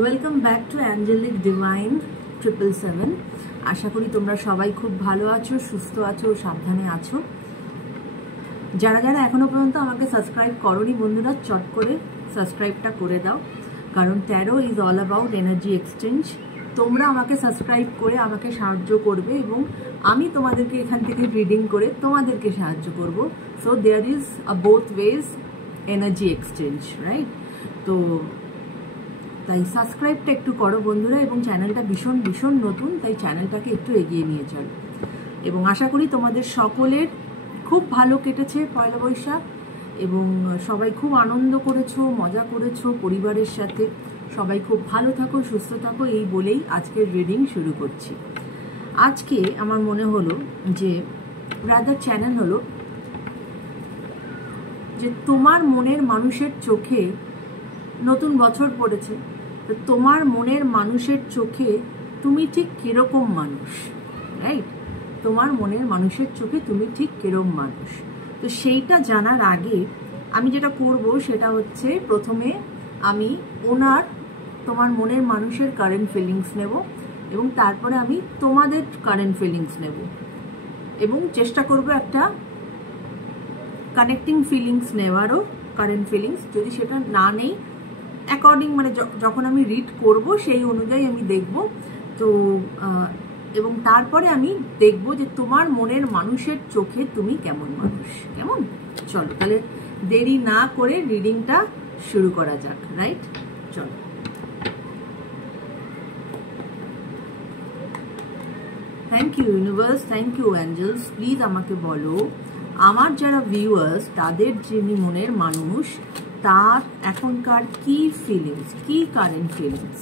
Welcome back to Angelic Divine 777। আশা করি তোমরা সবাই খুব ভালো আছো, সুস্থ আছো, সাবধানে আছো। যারা যারা এখনো পর্যন্ত আমাকে সাবস্ক্রাইব করোনি বন্ধুরা, চট করে সাবস্ক্রাইবটা করে দাও, কারণ taro is all about energy exchange. তোমরা আমাকে সাবস্ক্রাইব করে আমাকে সাহায্য করবে এবং আমি তোমাদেরকে এখান থেকে রিডিং করে তোমাদেরকে সাহায্য করব। So there is a both ways energy exchange, right? তো তাই সাবস্ক্রাইবটা একটু করো বন্ধুরা, এবং চ্যানেলটা ভীষণ ভীষণ নতুন, তাই চ্যানেলটাকে একটু এগিয়ে নিয়ে চলো। এবং আশা করি তোমাদের সকলের খুব ভালো কেটেছে পয়লা বৈশাখ, এবং সবাই খুব আনন্দ করেছো, মজা করেছো পরিবারের সাথে। সবাই খুব ভালো থাকো, সুস্থ থাকো, এই বলেই আজকের রিডিং শুরু করছি। আজকে আমার মনে হলো যে রাদার চ্যানেল হলো যে তোমার মনের মানুষের চোখে নতুন বছর পড়েছে, তো তোমার মনের মানুষের চোখে তুমি ঠিক কিরকম মানুষ, রাইট? তোমার মনের মানুষের চোখে তুমি ঠিক কিরকম মানুষ। তো সেইটা জানার আগে আমি যেটা করব সেটা হচ্ছে, প্রথমে আমি তোমার মনের মানুষের কারেন্ট ফিলিংস নেব, এবং তারপরে আমি তোমাদের কারেন্ট ফিলিংস নেব, এবং চেষ্টা করব একটা কানেক্টিং ফিলিংস নেওয়ারও, কারেন্ট ফিলিংস। যদি সেটা না নেই, অ্যাকর্ডিং মানে যখন আমি রিড করব সেই অনুযায়ী আমি দেখব। তো এবং তারপরে আমি দেখব যে তোমার মনের মানুষের চোখে তুমি কেমন মানুষ, কেমন? চলো তাহলে দেরি না করে রিডিংটা শুরু করা যাক, রাইট? চলো। Thank you universe, thank you angels. Please আমাকে বলো, আমার যারা ভিউয়ার্স তাদের যিনি মনের মানুষ, তার এখনকার কি ফিলিংস, কি current feelings.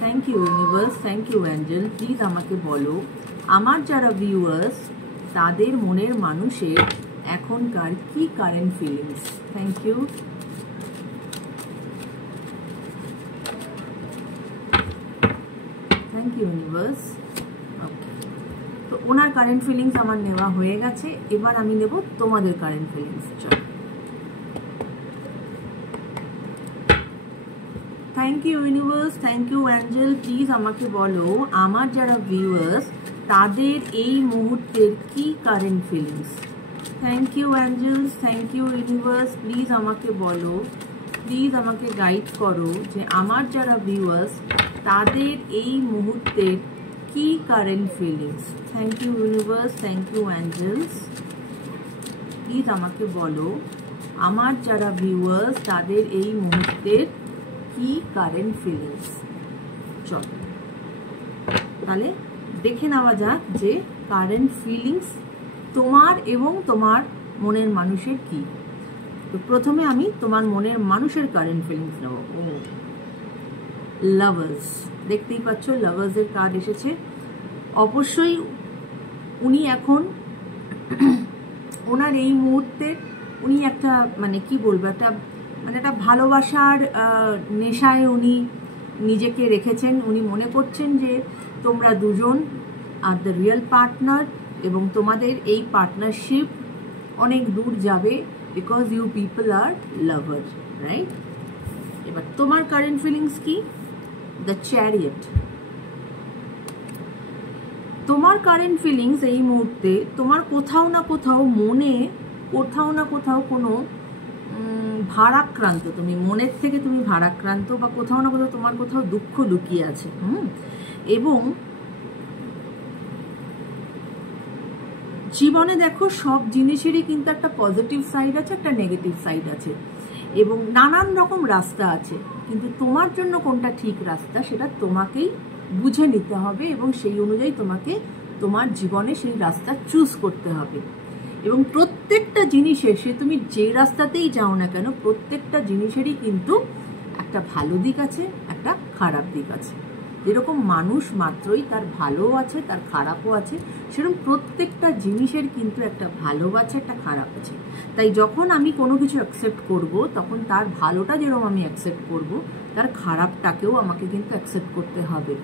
Thank you universe, thank you angel. Please আমাকে বলো, আমার যারা ভিউয়ার্স তাদের মনের মানুষের এখনকার কি current feelings. Thank you. Thank you universe. Okay, তো ওনার কারেন্ট ফিলিংস আমার নেওয়া হয়ে গেছে, এবার আমি নেব তোমাদের কারেন্ট ফিলিংস। চলো। Thank you universe, thank you angel. Please আমাকে বলো, আমার যারা ভিউয়ার্স তাদের এই মুহূর্তের কি current feelings. Thank you angels, thank you universe. Please আমাকে বলো, প্লিজ আমাকে গাইড করো যে আমার যারা ভিউয়ার্স তাদের এই মুহূর্তের কি current feelings. Thank you universe, thank you angels. Please আমাকে বলো, আমার যারা ভিউয়ার্স তাদের এই মুহূর্তের কি কারেন্ট ফিলিংস। চল তাহলে দেখে নেওয়া যাক যে কারেন্ট ফিলিংস তোমার এবং তোমার মনের মানুষের কি। তো প্রথমে আমি তোমার মনের মানুষের কারেন্ট ফিলিংস নেব। লাভার্স, দেখতেই পাচ্ছ লাভার্সের কার্ড এসেছে। অবশ্যই উনি এখন ওনার এই মুহূর্তে উনি একটা মানে কি বলবো, একটা ভালোবাসার নেশায় উনি নিজেকে রেখেছেন। উনি মনে করছেন যে তোমরা দুজন আর দ্য রিয়েল পার্টনার, এবং তোমাদের এই পার্টনারশিপ অনেক দূর যাবে, because you people are lover, right? এবার তোমার কারেন্ট ফিলিংস কি? The chariot. তোমার কারেন্ট ফিলিংস এই মুহূর্তে তোমার কোথাও না কোথাও মনে, কোথাও না কোথাও কোনো ভারাক্রান্ত, তুমি মনের থেকে তুমি ভারাক্রান্ত, বা কোথাও না কোথাও তোমার কোথাও দুঃখ লুকিয়ে আছে। এবং জীবনে দেখো সব জিনিসেরই কিন্তু একটা পজিটিভ সাইড আছে, একটা নেগেটিভ সাইড আছে, এবং নানান রকম রাস্তা আছে, কিন্তু তোমার জন্য কোনটা ঠিক রাস্তা সেটা তোমাকেই বুঝে নিতে হবে, এবং সেই অনুযায়ী তোমাকে তোমার জীবনে সেই রাস্তা চুজ করতে হবে। এবং প্রত্যেকটা জিনিসের, সে তুমি যে রাস্তাতেই যাও না কেন, প্রত্যেকটা জিনিসেরই কিন্তু একটা ভালো দিক আছে, একটা খারাপ দিক আছে। যেরকম মানুষ মাত্রই তার ভালোও আছে, তার খারাপও আছে, সেরকম প্রত্যেকটা জিনিসের কিন্তু একটা ভালো আছে, একটা খারাপ আছে। তাই যখন আমি কোনো কিছু অ্যাকসেপ্ট করব, তখন তার ভালোটা যেরকম আমি অ্যাকসেপ্ট করব, তার খারাপটাকেও আমাকে কিন্তু অ্যাকসেপ্ট করতে হবে,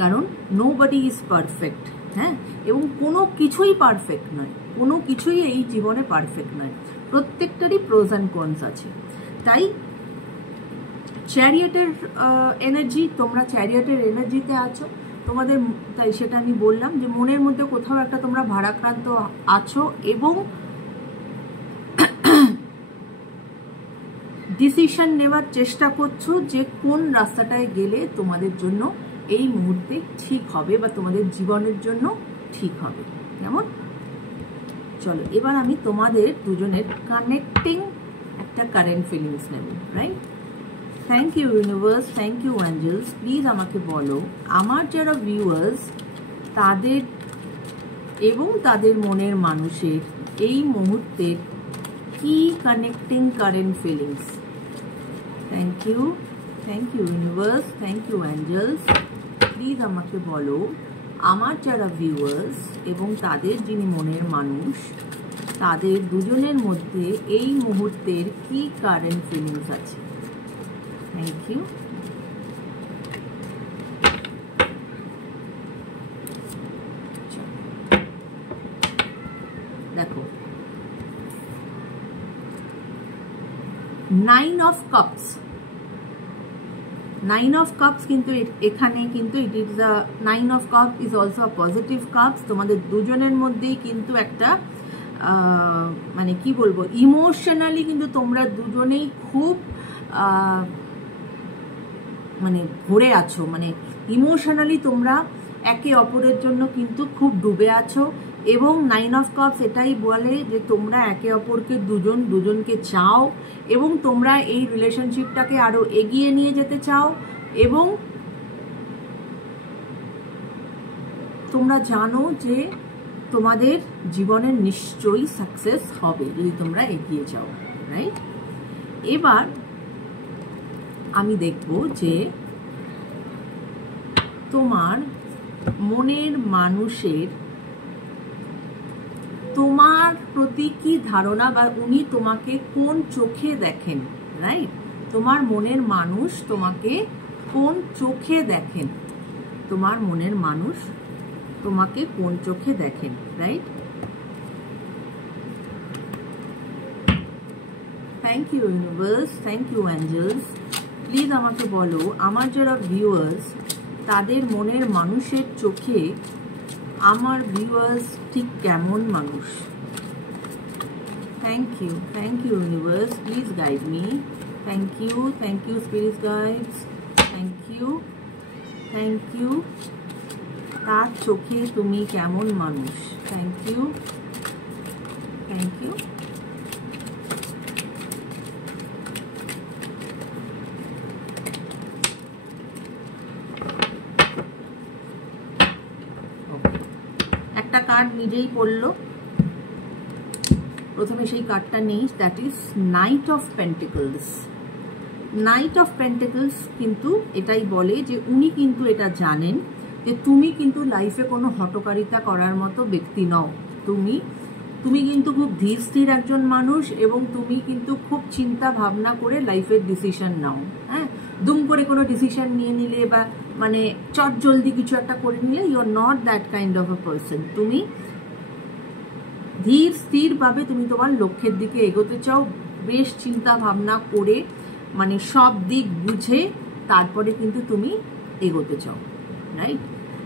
কারণ নোবডি ইজ পারফেক্ট। হ্যাঁ, এবং কোনো কিছুই পারফেক্ট নয়, কোনো কিছুই এই জীবনে পারফেক্ট নয়, প্রত্যেকটারই প্রোজ অ্যান্ড কনস আছে। তাই চ্যারিয়েটের এনার্জি, তোমরা চ্যারিয়েটের এনার্জিতে আছো তোমাদের, তাই সেটা আমি বললাম যে মনের মধ্যে কোথাও একটা তোমরা ভারাক্রান্ত আছো এবং ডিসিশন নেওয়ার চেষ্টা করছো যে কোন রাস্তাটায় গেলে তোমাদের জন্য এই মুহূর্তে ঠিক হবে বা তোমাদের জীবনের জন্য ঠিক হবে। যেমন চলো এবার আমি তোমাদের দুজনের কানেক্টিং একটা কারেন্ট ফিলিংস নেব, right? Thank you universe, thank you angels. Please আমাকে বলো আমার যারা ভিউয়ার্স তাদের এবং তাদের মনের মানুষের এই মুহূর্তের কি connecting current feelings. Thank you universe, thank you angels. Please আমাকে বলো আমার যারা ভিউয়ার্স এবং তাদের যিনি মনের মানুষ তাদের দুজনের মধ্যে এই মুহূর্তের কি কারেন্ট ফিলিংস আছে। Thank you. দেখো 9 অফ কাপস, 9 অফ কাপস কিন্তু এখানে কিন্তু it is a 9 of cup is also a positive cups. তোমাদের দুজনের মধ্যেই কিন্তু একটা মানে কি বলবো, ইমোশনালি কিন্তু তোমরা দুজনেই খুব মানে ভরে আছো, মানে ইমোশনালি তোমরা একে অপরের জন্য কিন্তু খুব ডুবে আছো। এবং 9 অফ কাপস এটাই বলে যে তোমরা একে অপরকে দুজনকে চাও এবং তোমরা এই রিলেশনশিপটাকে আরো এগিয়ে নিয়ে যেতে চাও এবং তোমরা জানো যে তোমাদের জীবনের নিশ্চয়ই সাকসেস হবে যদি তোমরা এগিয়ে যাও, রাইট? এবার আমি দেখব যে তোমার মনের মানুষের তোমার প্রতি কি ধারণা বা উনি তোমাকে কোন চোখে দেখেন, রাইট? তোমার মনের মানুষ তোমাকে কোন চোখে দেখেন, তোমার মনের মানুষ তোমাকে কোন চোখে দেখেন, right? Thank you universe, thank you angels. Please আমাকে বলো আমার যারা ভিউয়ার্স তাদের মনের মানুষের চোখে আমার ভিউয়ার্স ঠিক কেমন মানুষ। Thank you universe, please guide me. Thank you spirit guides, thank you. তার চোখে তুমি কেমন মানুষ। Thank you. একটা কার্ড নিজেই পড়লো, প্রথমে সেই কার্ডটা নেই, that is night of pentacles. Night of pentacles কিন্তু এটাই বলে যে উনি কিন্তু এটা জানেন যে তুমি কিন্তু লাইফে কোনো হঠকারিতা করার মতো ব্যক্তি নও। তুমি কিন্তু খুব ধীর স্থির একজন মানুষ এবং তুমি কিন্তু খুব চিন্তা ভাবনা করে লাইফের ডিসিশন নাও। হ্যাঁ, দুম করে কোনো ডিসিশন নিয়ে নিলে বা মানে চট জলদি কিছু একটা করে নিলে you are not that kind of a person. তুমি ধীর স্থিরভাবে তুমি তোমার লক্ষ্যের দিকে এগোতে চাও, বেশ চিন্তা ভাবনা করে মানে সব দিক বুঝে তারপরে কিন্তু তুমি এগোতে চাও, রাইট?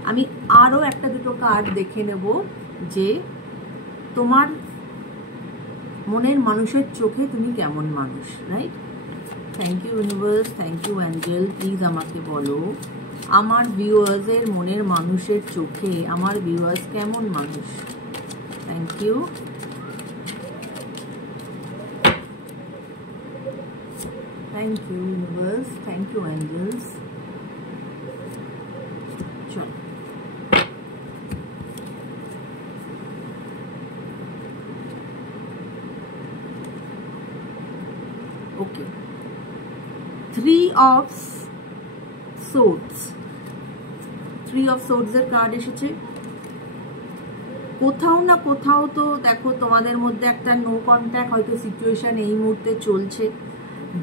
আমি আরও একটা দুটো কার্ড দেখে নেব যে তোমার মনের মানুষের চোখে তুমি কেমন মানুষ, right? Thank you universe, thank you angel. Please আমাকে বলো আমার ভিউয়ার্সের মনের মানুষের চোখে আমার ভিউয়ার্স কেমন মানুষ। Thank you. Thank you universe, thank you angels. চলো okay, 3 of Swords, 3 of Swords এর কার্ড এসেছে। কোথাও না কোথাও তো দেখো তোমাদের মধ্যে একটা নো কন্ট্যাক্ট হয়তো সিচুয়েশন এই মুহূর্তে চলছে,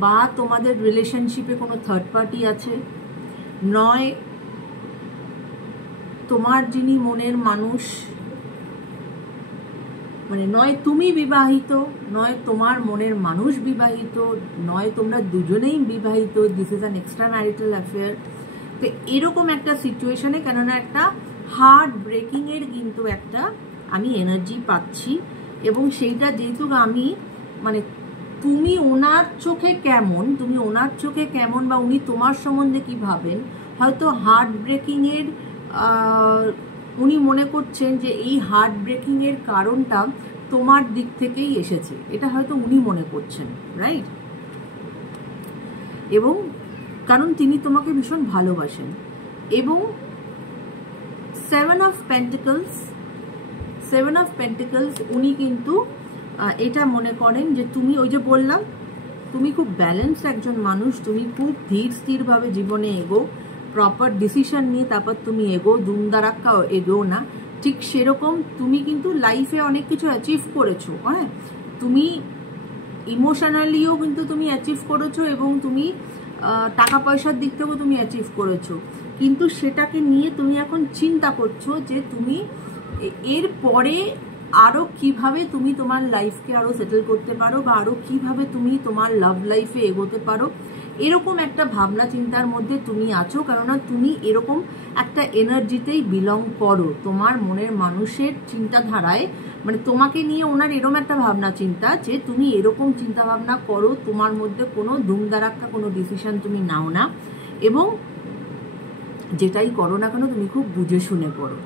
বা তোমাদের রিলেশনশিপে কোনো থার্ড পার্টি আছে, নয় তোমার যিনি মনের মানুষ মানে নয় তুমি বিবাহিত, নয় তোমার মনের মানুষ বিবাহিত, নয় তোমরা দুজনেই বিবাহিত, this is an extra marital affair. তো এরকম একটা সিচুয়েশনে, কেননা একটা হার্ট ব্রেকিং এর কিন্তু একটা আমি এনার্জি পাচ্ছি, এবং সেইটা যেহেতু আমি মানে তুমি ওনার চোখে কেমন বা উনি তোমার সম্বন্ধে কি ভাবেন, হয়তো হার্ট ব্রেকিং এর উনি মনে করছেন যে এই হার্ট ব্রেকিং এর কারণটা তোমার দিক থেকেই এসেছে, এটা হয়তো উনি মনে করছেন, রাইট? এবং কারণ তিনি তোমাকে ভীষণ ভালোবাসেন। এবং 7 অফ পেন্টিকলস উনি কিন্তু এটা মনে করেন যে তুমি, ওই যে বললাম, তুমি খুব ব্যালেন্স একজন মানুষ, তুমি খুব ধীর স্থিরভাবে জীবনে এগো, প্রপার ডিসিশন নিয়ে তারপর তুমি এগো, দুমদারাক্কা এগো না। ঠিক সেরকম তুমি কিন্তু লাইফে অনেক কিছু অ্যাচিভ করেছো, হ্যাঁ, তুমি ইমোশনালিও কিন্তু তুমি অ্যাচিভ করেছো, এবং তুমি টাকা পয়সার দিক থেকেও তুমি অ্যাচিভ করেছো, কিন্তু সেটাকে নিয়ে তুমি এখন চিন্তা করছো যে তুমি এর পরে আরো কিভাবে তুমি তোমার লাইফকে আরো সেটেল করতে পারো, বা আরো কিভাবে তুমি তোমার লাভ লাইফে এগোতে পারো, এরকম একটা ভাবনা চিন্তার মধ্যে তুমি আছো। কেননা তুমি এরকম একটা এনার্জিতেই বিলং করো, তোমার মনের মানুষের চিন্তাধারায়, মানে তোমাকে নিয়ে ওনার এরকম একটা ভাবনা চিন্তা যে তুমি এরকম চিন্তা ভাবনা করো, তোমার মধ্যে কোনো ধুমধারাক্কা কোনো ডিসিশন তুমি নাও না, এবং যেটাই করো না কেন তুমি খুব বুঝে শুনে করো,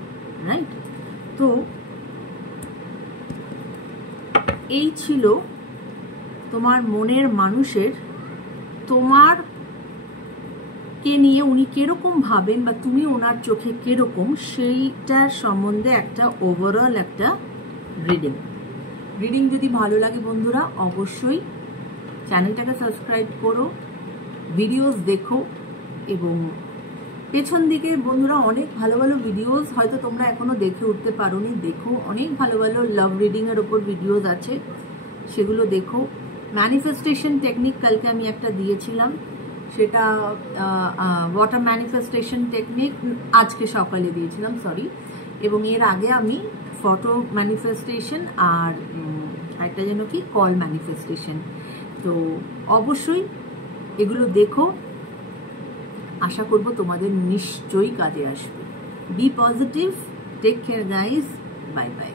রাইট? তো এই ছিল তোমার মনের মানুষের তোমার কে নিয়ে উনি কিরকম ভাবেন, বা তুমি ওনার চোখে কিরকম, সেইটার সম্বন্ধে একটা ওভারঅল একটা রিডিং যদি ভালো লাগে বন্ধুরা, অবশ্যই চ্যানেলটাকে সাবস্ক্রাইব করো, ভিডিওস দেখো, এবং পেছন দিকে বন্ধুরা অনেক ভালো ভালো ভিডিওস হয়তো তোমরা এখনো দেখে উঠতে পারোনি, দেখো, অনেক ভালো ভালো লাভ রিডিং এর ওপর ভিডিওস আছে, সেগুলো দেখো। ম্যানিফেস্টেশন টেকনিক কালকে আমি একটা দিয়েছিলাম, সেটা ওয়াটার ম্যানিফেস্টেশন টেকনিক আজকে সকালে দিয়েছিলাম, সরি। এবং এর আগে আমি ফটো ম্যানিফেস্টেশন আর একটা যেন কি কল ম্যানিফেস্টেশন, তো অবশ্যই এগুলো দেখো, আশা করব তোমাদের নিশ্চয়ই কাজে আসবে। Be positive, take care guys, bye by.